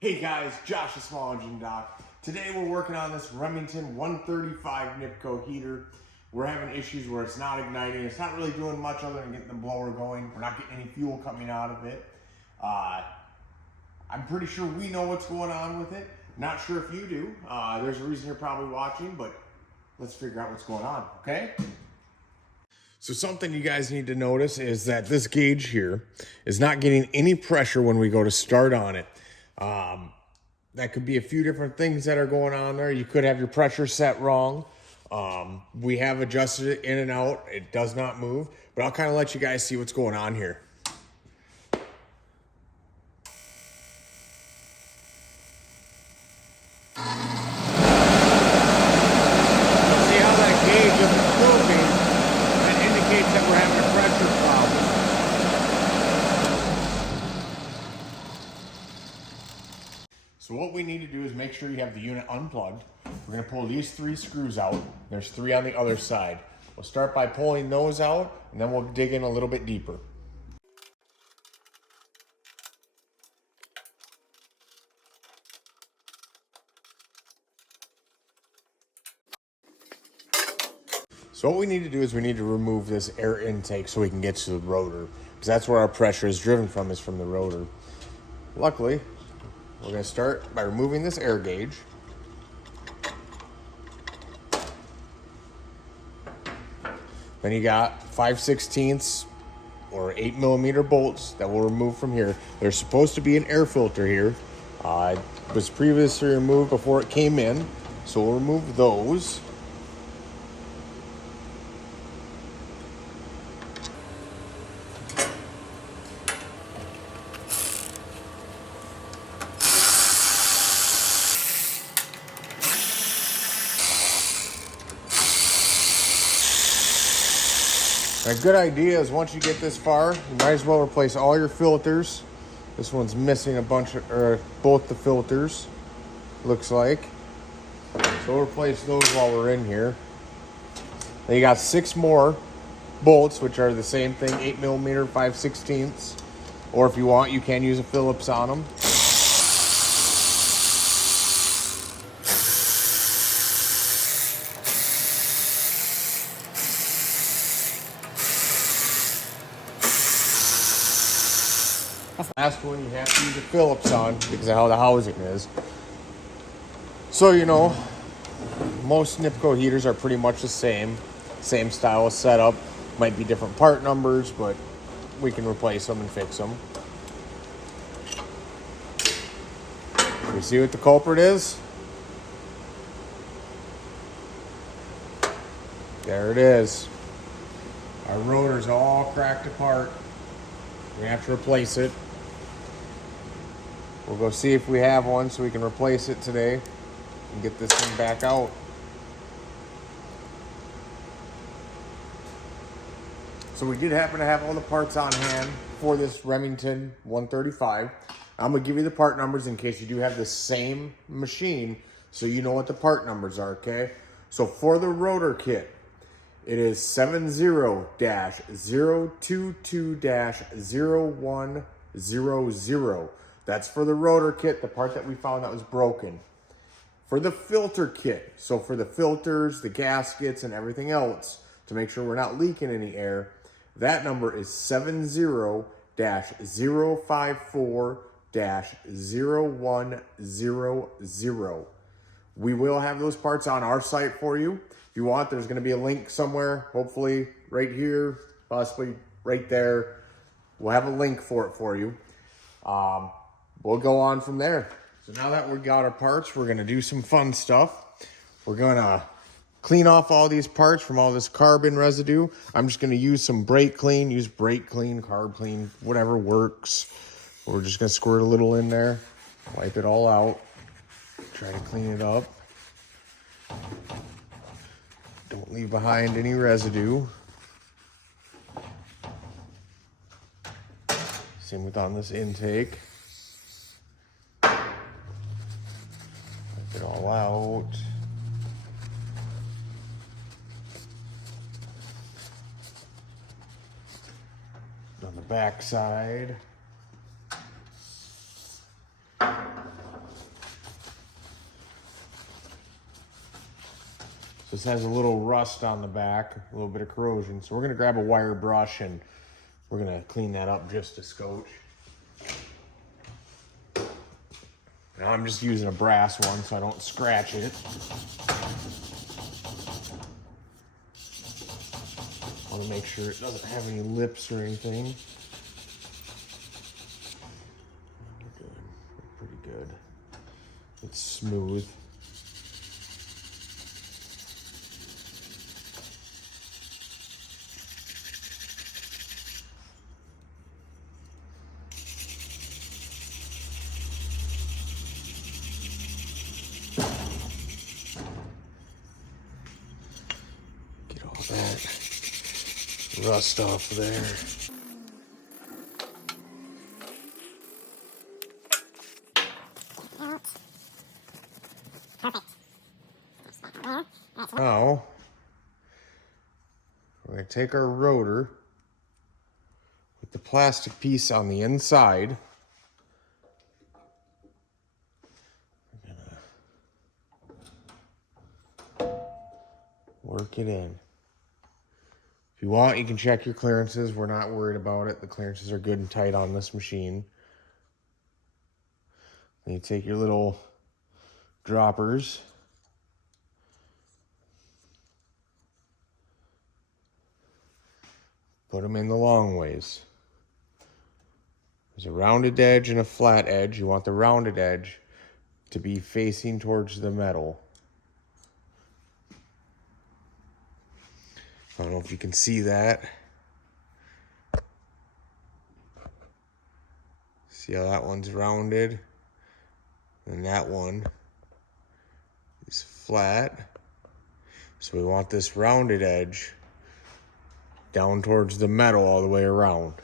Hey guys, Josh the Small Engine Doc. Today we're working on this Remington 135 Nipco heater. We're having issues where it's not igniting. It's not really doing much other than getting the blower going. We're not getting any fuel coming out of it. I'm pretty sure we know what's going on with it. Not sure if you do. There's a reason you're probably watching, but let's figure out what's going on, okay? So something you guys need to notice is that this gauge here is not getting any pressure when we go to start on it. That could be a few different things that are going on there. You could have your pressure set wrong. We have adjusted it in and out. It does not move, but I'll kind of let you guys see what's going on here. See how that gauge isn't moving? That indicates that we're having a pressure problem. So what we need to do is make sure you have the unit unplugged. We're going to pull these 3 screws out. There's 3 on the other side. We'll start by pulling those out, and then we'll dig in a little bit deeper. So what we need to do is we need to remove this air intake so we can get to the rotor, because that's where our pressure is driven from, is from the rotor. Luckily, we're going to start by removing this air gauge. Then you got 5/16 or 8mm bolts that we'll remove from here. There's supposed to be an air filter here. It was previously removed before it came in, so we'll remove those. A good idea is once you get this far, you might as well replace all your filters. This one's missing a bunch of, or both the filters, looks like. So we'll replace those while we're in here. Then you got 6 more bolts, which are the same thing, 8mm, 5/16. Or if you want, you can use a Phillips on them. Last one you have to use a Phillips on because of how the housing is. So, you know, most Nipco heaters are pretty much the same style of setup. Might be different part numbers, but we can replace them and fix them. You see what the culprit is? There it is. Our rotor's all cracked apart. We have to replace it. We'll go see if we have one so we can replace it today and get this thing back out. So we did happen to have all the parts on hand for this Remington 135. I'm going to give you the part numbers in case you do have the same machine so you know what the part numbers are, okay? So for the rotor kit, it is 70-022-0100. That's for the rotor kit, the part that we found that was broken. For the filter kit, so for the filters, the gaskets, and everything else, to make sure we're not leaking any air, that number is 70-054-0100. We will have those parts on our site for you. If you want, there's going to be a link somewhere, hopefully right here, possibly right there. We'll have a link for it for you. We'll go on from there. So now that we've got our parts, we're going to do some fun stuff. We're going to clean off all these parts from all this carbon residue. I'm just going to use some brake clean, carb clean, whatever works. We're just going to squirt a little in there, wipe it all out, try to clean it up. Don't leave behind any residue. Same with on this intake. Wipe it all out. On the back side. This has a little rust on the back, a little bit of corrosion. So we're gonna grab a wire brush and we're gonna clean that up just a scotch. Now I'm just using a brass one so I don't scratch it. I want to make sure it doesn't have any lips or anything. Good. Pretty good. It's smooth. Get all that rust off of there. Perfect. Now, we're going to take our rotor with the plastic piece on the inside. We're going to work it in. If you want, you can check your clearances. We're not worried about it. The clearances are good and tight on this machine. Then you take your little droppers. Put them in the long ways. There's a rounded edge and a flat edge. You want the rounded edge to be facing towards the metal. I don't know if you can see that. See how that one's rounded? And that one is flat. So we want this rounded edge down towards the metal all the way around.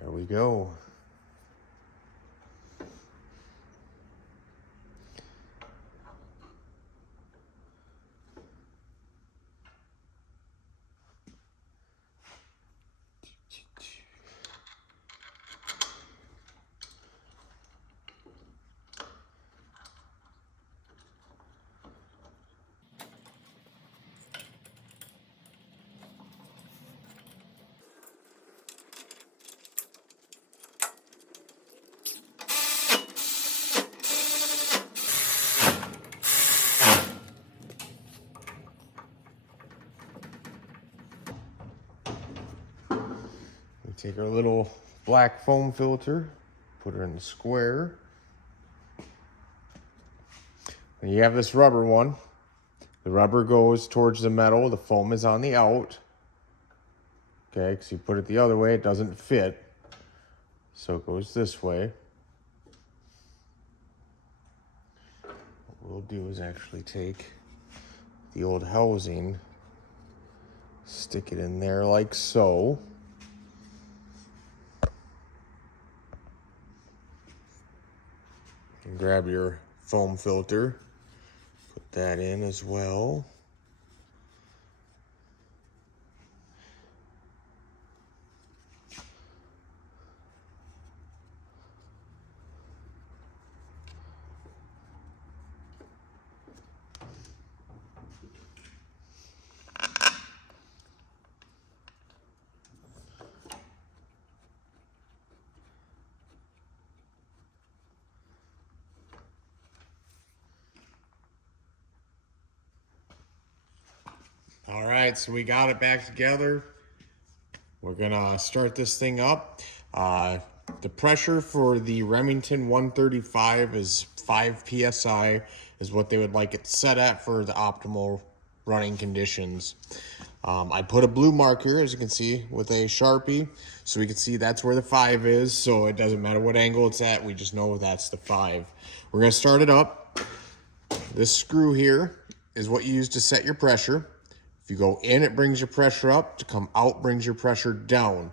There we go. Take our little black foam filter, put her in the square. And you have this rubber one. The rubber goes towards the metal, the foam is on the out. Okay, because you put it the other way, it doesn't fit. So it goes this way. What we'll do is actually take the old housing, stick it in there like so. And grab your foam filter, put that in as well. All right, so we got it back together. We're gonna start this thing up. The pressure for the Remington 135 is 5 PSI, is what they would like it set at for the optimal running conditions. I put a blue mark here, as you can see, with a Sharpie, so we can see that's where the 5 is, so it doesn't matter what angle it's at, we just know that's the 5. We're gonna start it up. This screw here is what you use to set your pressure. If you go in, it brings your pressure up. To come out, brings your pressure down.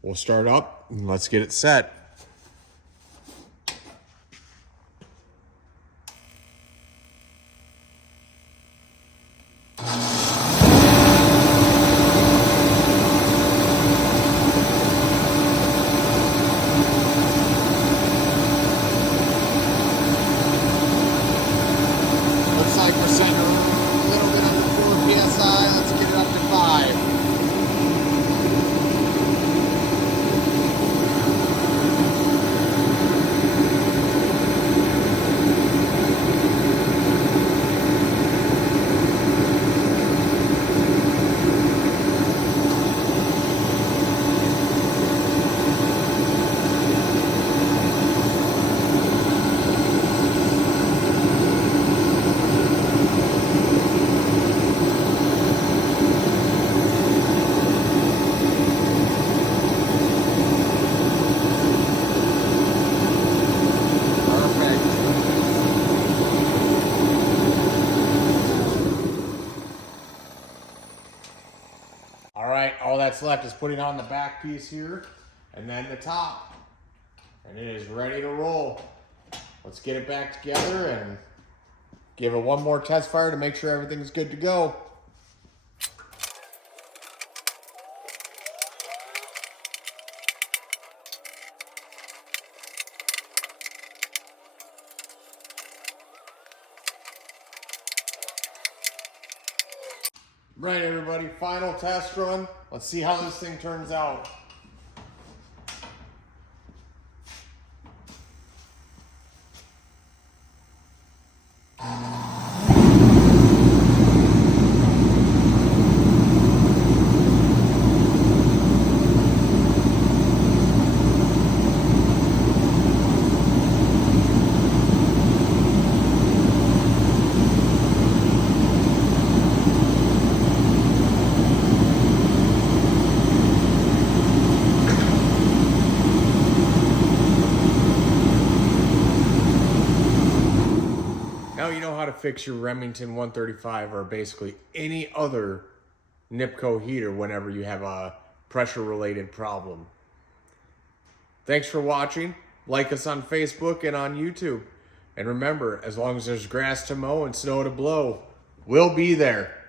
We'll start up and let's get it set. that's left is putting on the back piece here and then the top. And it is ready to roll. Let's get it back together and give it one more test fire to make sure everything's good to go. Right, everybody, final test run. Let's see how this thing turns out. Now you know how to fix your Remington 135 or basically any other Nipco heater whenever you have a pressure-related problem. Thanks for watching. Like us on Facebook and on YouTube. And remember, as long as there's grass to mow and snow to blow, we'll be there.